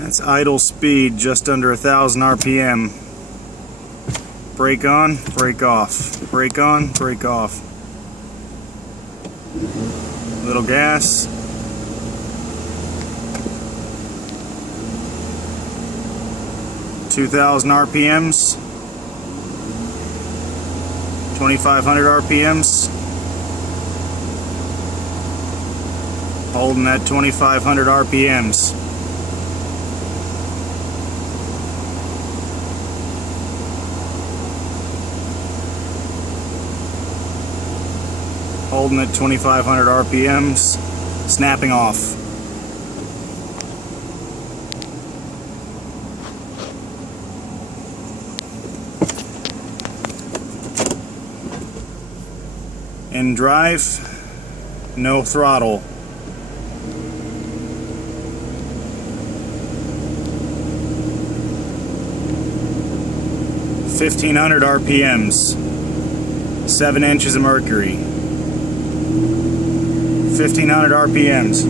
That's idle speed, just under 1,000 RPM. Brake on, brake off. Brake on, brake off. Little gas. (2,000 RPMs). 2,500 RPMs. Holding at 2,500 RPMs. Holding at 2,500 RPMs. Snapping off. In drive, no throttle. (1,500 RPMs). 7 inches of mercury. 1,500 RPMs.